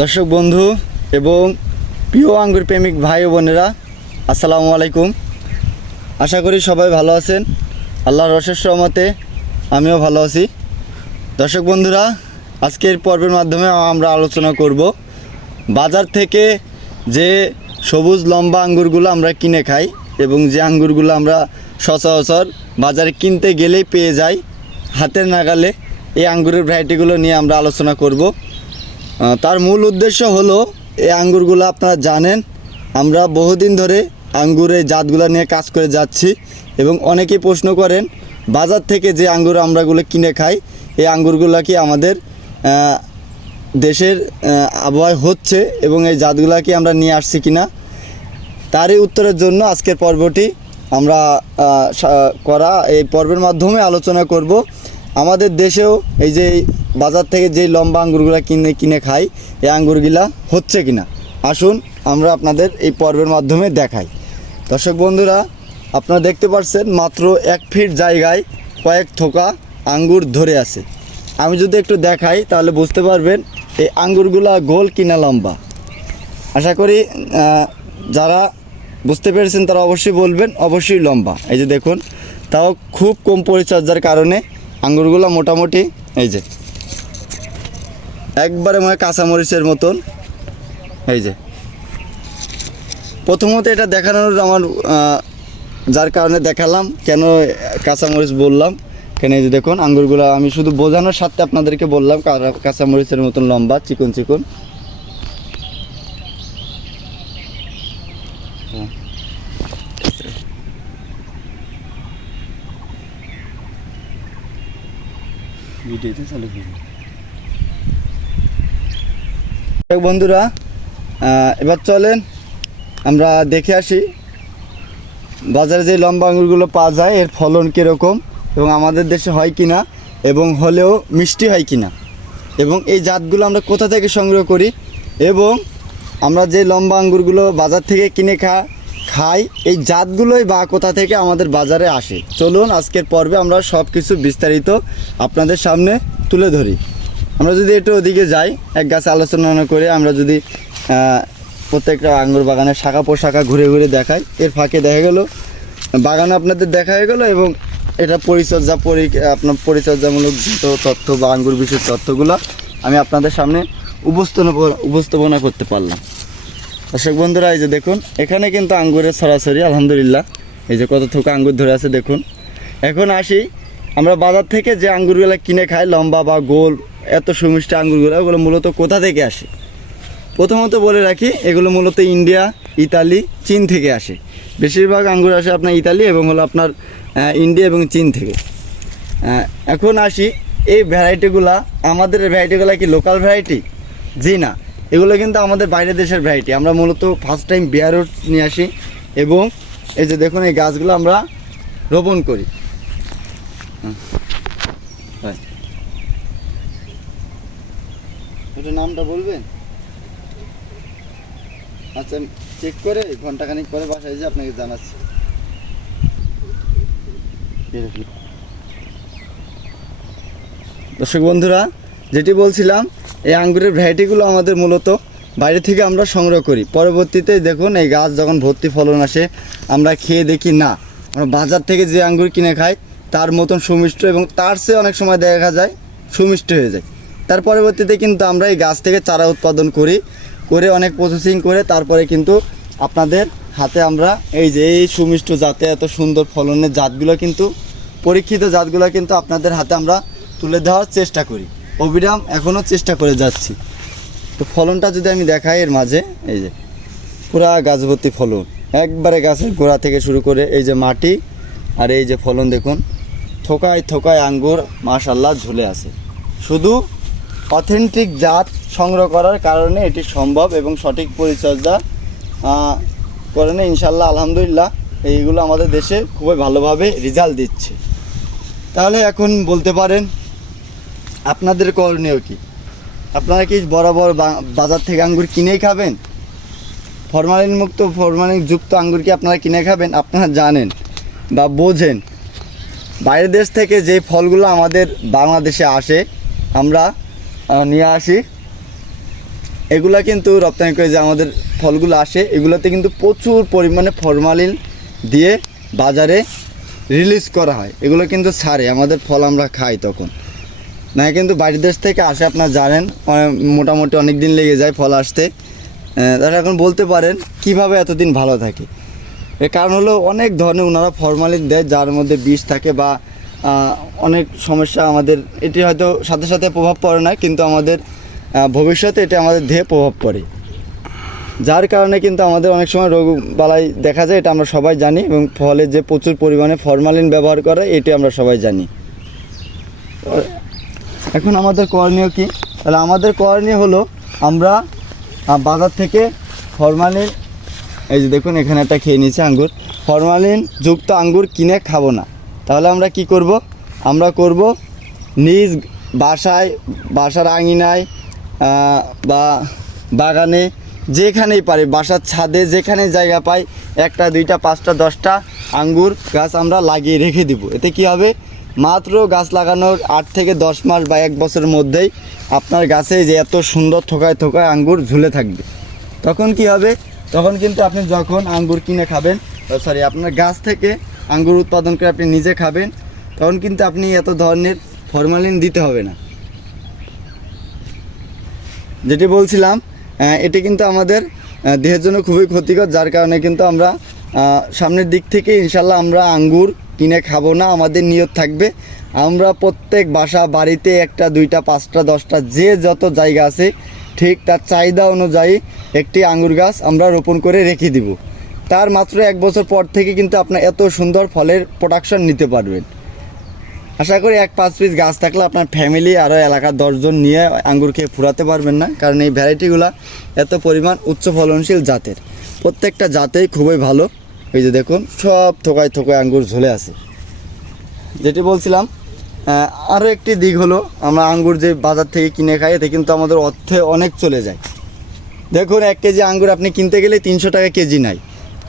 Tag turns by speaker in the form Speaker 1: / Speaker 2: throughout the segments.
Speaker 1: দর্শক বন্ধু এবং প্রিয় আঙ্গুর প্রেমিক ভাই ও বোনেরা, আসসালামু আলাইকুম। আশা করি সবাই ভালো আছেন। আল্লাহর রসের সহমতে আমিও ভালো আছি। দর্শক বন্ধুরা, আজকের পর্বের মাধ্যমে আমরা আলোচনা করব বাজার থেকে যে সবুজ লম্বা আঙ্গুরগুলো আমরা কিনে খাই এবং যে আঙ্গুরগুলো আমরা সচরাচর বাজারে কিনতে গেলেই পেয়ে যাই হাতের নাগালে, এই আঙ্গুরের ভ্যারাইটিগুলো নিয়ে আমরা আলোচনা করব। তার মূল উদ্দেশ্য হলো, এই আঙ্গুরগুলো আপনারা জানেন, আমরা বহুদিন ধরে আঙ্গুরের জাতগুলো নিয়ে কাজ করে যাচ্ছি এবং অনেকেই প্রশ্ন করেন, বাজার থেকে যে আঙ্গুর আমরাগুলো কিনে খাই, এই আঙ্গুরগুলো কি আমাদের দেশের আবহাওয়া হচ্ছে এবং এই জাতগুলো কি আমরা নিয়ে আসছি কিনা? তারই উত্তরের জন্য আজকের পর্বটি আমরা করা, এই পর্বের মাধ্যমে আলোচনা করব। আমাদের দেশেও এই যে বাজার থেকে যে লম্বা আঙ্গুরগুলো কিনে কিনে খাই, এই আঙ্গুরগুলা হচ্ছে কিনা? আসুন আমরা আপনাদের এই পর্বের মাধ্যমে দেখাই। দর্শক বন্ধুরা, আপনারা দেখতে পাচ্ছেন মাত্র এক ফিট জায়গায় কয়েক থোকা আঙ্গুর ধরে আছে। আমি যদি একটু দেখাই, তাহলে বুঝতে পারবেন এই আঙ্গুরগুলা গোল কিনা লম্বা। আশা করি যারা বুঝতে পেরেছেন তারা অবশ্যই বলবেন, অবশ্যই লম্বা। এই যে দেখুন, তাও খুব কম পরিচর্যার কারণে আঙ্গুরগুলো মোটামুটি, এই যে একবারে মনে হয় কাঁচামরিচের মতন। এই যে। প্রথমত এটা দেখানোর আমার যার কারণে দেখালাম কেন কাঁচামরিচ বললাম। কেন এই যে দেখুন, আঙ্গুরগুলো আমি শুধু বোঝানোর সাথে আপনাদেরকে বললাম কাঁচামরিচের মতন লম্বা, চিকন চিকন। ভিডিওতে চালু করুন বন্ধুরা এবার চলেন আমরা দেখে আসি বাজারে যে লম্বা আঙুরগুলো পাওয়া যায়, এর ফলন কীরকম এবং আমাদের দেশে হয় কি না এবং হলেও মিষ্টি হয় কি না এবং এই জাতগুলো আমরা কোথা থেকে সংগ্রহ করি এবং আমরা যে লম্বা আঙ্গুরগুলো বাজার থেকে কিনে খা, খাই, এই জাতগুলোই বা কোথা থেকে আমাদের বাজারে আসে। চলুন আজকের পর্বে আমরা সব কিছু বিস্তারিত আপনাদের সামনে তুলে ধরি। আমরা যদি একটু ওদিকে যাই, এক গাছ আলোচনা করে আমরা যদি প্রত্যেকটা আঙ্গুর বাগানের শাখা পোশাখা ঘুরে ঘুরে দেখাই, এর ফাঁকে দেখা গেল, বাগান আপনাদের দেখা হয়ে গেলো এবং এটা পরিচর্যা পরি, আপনার পরিচর্যামূলক যত তথ্য বা আঙ্গুর বিষয়ের তথ্যগুলো আমি আপনাদের সামনে উপস্থাপনা উপস্থাপনা করতে পারলাম। দর্শক বন্ধুরা, এই যে দেখুন, এখানে কিন্তু আঙ্গুরের সরাসরি, আলহামদুলিল্লাহ, এই যে কত থোকা আঙ্গুর ধরে আছে, দেখুন। এখন আসি, আমরা বাজার থেকে যে আঙ্গুরগুলো কিনে খাই, লম্বা বা গোল এত সুমিষ্টি আঙ্গুরগুলো, ওগুলো মূলত কোথা থেকে আসে? প্রথমত বলে রাখি, এগুলো মূলত ইন্ডিয়া, ইতালি, চীন থেকে আসে। বেশিরভাগ আঙ্গুর আসে আপনার ইতালি এবং হলো আপনার ইন্ডিয়া এবং চীন থেকে। এখন আসি, এই ভ্যারাইটিগুলা, আমাদের ভ্যারাইটিগুলো কি লোকাল ভ্যারাইটি জি না, এগুলো কিন্তু আমাদের বাইরের দেশের ভ্যারাইটি আমরা মূলত ফার্স্ট টাইম বিয়ারও নিয়ে আসি এবং এই যে দেখুন, এই গাছগুলো আমরা রোপণ করি। হয়। এটা নামটা বলবেন? আচ্ছা চেক করে, ঘন্টাখানিক পরে বাসায় যে আপনাকে জানাচ্ছি। দর্শক বন্ধুরা, যেটি বলছিলাম, এই আঙ্গুরের ভ্যারাইটিগুলো আমাদের মূলত বাইরে থেকে আমরা সংগ্রহ করি। পরবর্তীতে দেখুন, এই গাছ যখন ভর্তি ফলন আসে, আমরা খেয়ে দেখি না। আমরা বাজার থেকে যে আঙ্গুর কিনে খাই, তার মতন সুমিষ্ট এবং তার চেয়ে অনেক সময় দেখা যায় সুমিষ্ট হয়ে যায়। তার পরবর্তীতে কিন্তু আমরা এই গাছ থেকে চারা উৎপাদন করি, করে অনেক প্রসেসিং করে, তারপরে কিন্তু আপনাদের হাতে আমরা এই যে এই সুমিষ্ট জাতে এত সুন্দর ফলনের জাতগুলো কিন্তু, পরীক্ষিত জাতগুলো কিন্তু আপনাদের হাতে আমরা তুলে দেওয়ার চেষ্টা করি। অবিরাম এখনও চেষ্টা করে যাচ্ছি। তো ফলনটা যদি আমি দেখাই এর মাঝে, এই যে পুরা গাছ ভর্তি ফলন, একবারে গাছের গোড়া থেকে শুরু করে এই যে মাটি আর এই যে ফলন দেখুন, থোকায় থোকায় আঙ্গুর মাশাল্লাহ ঝুলে আছে। শুধু অথেন্টিক জাত সংগ্রহ করার কারণে এটি সম্ভব এবং সঠিক পরিচর্যা কারণে ইনশাল্লাহ আলহামদুলিল্লাহ, এইগুলো আমাদের দেশে খুবই ভালোভাবে রেজাল্ট দিচ্ছে। তাহলে এখন বলতে পারেন, আপনাদের করণীয় কি? আপনারা কি বরাবর বাজার থেকে আঙ্গুর কিনেই খাবেন? ফরমালিন মুক্ত, ফরমালিন যুক্ত আঙ্গুর কি আপনারা কিনে খাবেন? আপনারা জানেন বা বোঝেন। বাইরের দেশ থেকে যে ফলগুলো আমাদের বাংলাদেশে আসে, আমরা নিয়ে আসি। এগুলা কিন্তু রপ্তানি করে যে আমাদের ফলগুলো আসে, এগুলোতে কিন্তু প্রচুর পরিমাণে ফরমালিন দিয়ে বাজারে রিলিজ করা হয়। এগুলো কিন্তু ছাড়ে, আমাদের ফল আমরা খাই তখন। না কিন্তু বাইরের দেশ থেকে আসে, আপনারা জানেন মোটামুটি অনেক দিন লেগে যায় ফল আসতে। তারা এখন বলতে পারেন, কীভাবে এতদিন ভালো থাকে? এর কারণ হলো অনেক ধরনের ওনারা ফরমালিন দেয়, যার মধ্যে বিষ থাকে বা অনেক সমস্যা আমাদের, এটি হয়তো সাথে সাথে প্রভাব পড়ে না, কিন্তু আমাদের ভবিষ্যতে এটা আমাদের দেহে প্রভাব পড়ে। যার কারণে কিন্তু আমাদের অনেক সময় রোগ বালাই দেখা যায়, এটা আমরা সবাই জানি, এবং ফলে যে প্রচুর পরিমাণে ফরমালিন ব্যবহার করে, এটি আমরা সবাই জানি। এখন আমাদের করণীয় কি? তাহলে আমাদের করণীয় হলো, আমরা বাজার থেকে ফরমালিন, এই যে দেখুন এখানে একটা খেয়ে নিয়েছে আঙ্গুর ফরমালিন যুক্ত আঙ্গুর কিনে খাব না। তাহলে আমরা কি করব? আমরা করব নিজ বাসায়, বাসার আঙিনায় বা বাগানে যেখানেই পারি, বাসার ছাদে যেখানে জায়গা পাই, একটা, দুইটা, পাঁচটা, দশটা আঙ্গুর গাছ আমরা লাগিয়ে রেখে দিব। এতে কি হবে? মাত্র গাছ লাগানোর আট থেকে দশ মাস বা এক বছরের মধ্যেই আপনার গাছে যে এত সুন্দর থোকায় থোকায় আঙ্গুর ঝুলে থাকবে। তখন কি হবে? তখন কিন্তু আপনি যখন আঙ্গুর কিনে খাবেন সরি আপনার গাছ থেকে আঙ্গুর উৎপাদন করে আপনি নিজে খাবেন, তখন কিন্তু আপনি এত ধরনের ফরমালিন দিতে হবে না। যেটি বলছিলাম এটি কিন্তু আমাদের দেহের জন্য খুবই ক্ষতিকর, যার কারণে কিন্তু আমরা সামনের দিক থেকে ইনশাল্লাহ আমরা আঙ্গুর কিনে খাব না, আমাদের নিয়ত থাকবে। আমরা প্রত্যেক বাসা, বাড়িতে একটা, দুইটা, পাঁচটা, দশটা, যে যত জায়গা আছে, ঠিক তার চাহিদা অনুযায়ী একটি আঙ্গুর গাছ আমরা রোপণ করে রেখে দিব। তার মাত্র এক বছর পর থেকে কিন্তু আপনার এত সুন্দর ফলের প্রোডাকশন নিতে পারবেন। আশা করি এক পাঁচ পিস গাছ থাকলে আপনার ফ্যামিলি আরও এলাকার দশজন নিয়ে আঙ্গুর খেয়ে ফুরাতে পারবেন না, কারণ এই ভ্যারাইটিগুলো এত পরিমাণ উচ্চ ফলনশীল জাতের। প্রত্যেকটা জাতেই খুবই ভালো। এই যে দেখুন, সব থোকায় থোকায় আঙ্গুর ঝুলে আছে। যেটি বলছিলাম আরও একটি দিক হলো, আমরা আঙ্গুর যে বাজার থেকে কিনে খাই, এতে কিন্তু আমাদের অর্থে অনেক চলে যায়। দেখুন, এক কেজি আঙ্গুর আপনি কিনতে গেলে তিনশো টাকা কেজি নাই।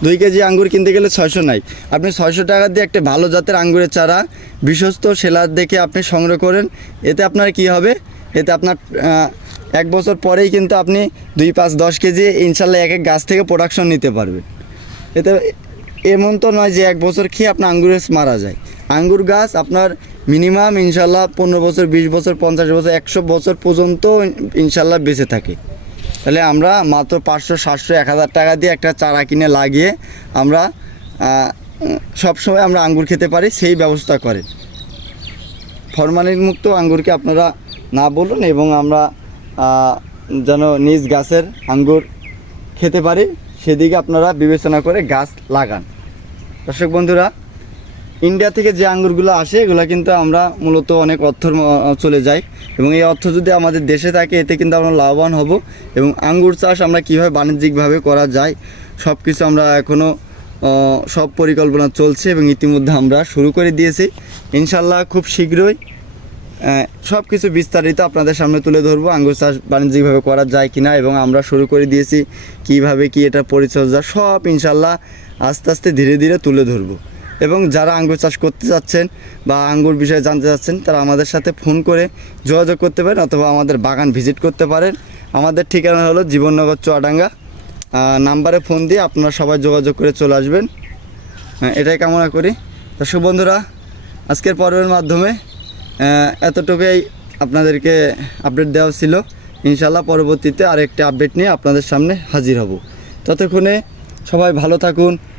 Speaker 1: দুই কেজি আঙ্গুর কিনতে গেলে ছয়শো নাই। আপনি ছয়শো টাকা দিয়ে একটা ভালো জাতের আঙ্গুরের চারা বিশ্বস্ত সেলার দেখে আপনি সংগ্রহ করেন। এতে আপনার কি হবে? এতে আপনার এক বছর পরেই কিন্তু আপনি দুই পাঁচ দশ কেজি ইনশাল্লাহ এক এক গাছ থেকে প্রোডাকশন নিতে পারবেন। এতে এমন তো নয় যে এক বছর খেয়ে আপনার আঙ্গুরের মারা যায়। আঙ্গুর গাছ আপনার মিনিমাম ইনশাল্লাহ পনেরো বছর, বিশ বছর, পঞ্চাশ বছর, একশো বছর পর্যন্ত ইনশাল্লাহ বেঁচে থাকে। তাহলে আমরা মাত্র পাঁচশো, সাতশো, এক হাজার টাকা দিয়ে একটা চারা কিনে লাগিয়ে আমরা সব সময় আমরা আঙ্গুর খেতে পারি, সেই ব্যবস্থা করেন ফরমালিন মুক্ত আঙ্গুরকে আপনারা না বলুন এবং আমরা যেন নিজ গাছের আঙ্গুর খেতে পারি, সেদিকে আপনারা বিবেচনা করে গাছ লাগান। দর্শক বন্ধুরা ইন্ডিয়া থেকে যে আঙ্গুরগুলো আসে, এগুলো কিন্তু আমরা মূলত অনেক অর্থর চলে যায় এবং এই অর্থ যদি আমাদের দেশে থাকে, এতে কিন্তু আমরা লাভবান হব। এবং আঙ্গুর চাষ আমরা কীভাবে বাণিজ্যিকভাবে করা যায় সব কিছু আমরা এখনও সব পরিকল্পনা চলছে এবং ইতিমধ্যে আমরা শুরু করে দিয়েছি। ইনশাল্লাহ খুব শীঘ্রই সব কিছু বিস্তারিত আপনাদের সামনে তুলে ধরবো, আঙ্গুর চাষ বাণিজ্যিকভাবে করা যায় কিনা এবং আমরা শুরু করে দিয়েছি কীভাবে কি এটা পরিচর্যা, সব ইনশাল্লাহ আস্তে আস্তে ধীরে ধীরে তুলে ধরবো। এবং যারা আঙ্গুর চাষ করতে যাচ্ছেন বা আঙ্গুর বিষয়ে জানতে চাচ্ছেন তারা আমাদের সাথে ফোন করে যোগাযোগ করতে পারেন অথবা আমাদের বাগান ভিজিট করতে পারেন। আমাদের ঠিকানা হলো জীবননগর চুয়াডাঙ্গা। নাম্বারে ফোন দিয়ে আপনারা সবাই যোগাযোগ করে চলে আসবেন। হ্যাঁ, এটাই কামনা করি। দর্শক বন্ধুরা আজকের পর্বের মাধ্যমে এতটুকুই আপনাদেরকে আপডেট দেওয়া ছিল। ইনশাল্লাহ পরবর্তীতে আরেকটি আপডেট নিয়ে আপনাদের সামনে হাজির হব। ততক্ষণে সবাই ভালো থাকুন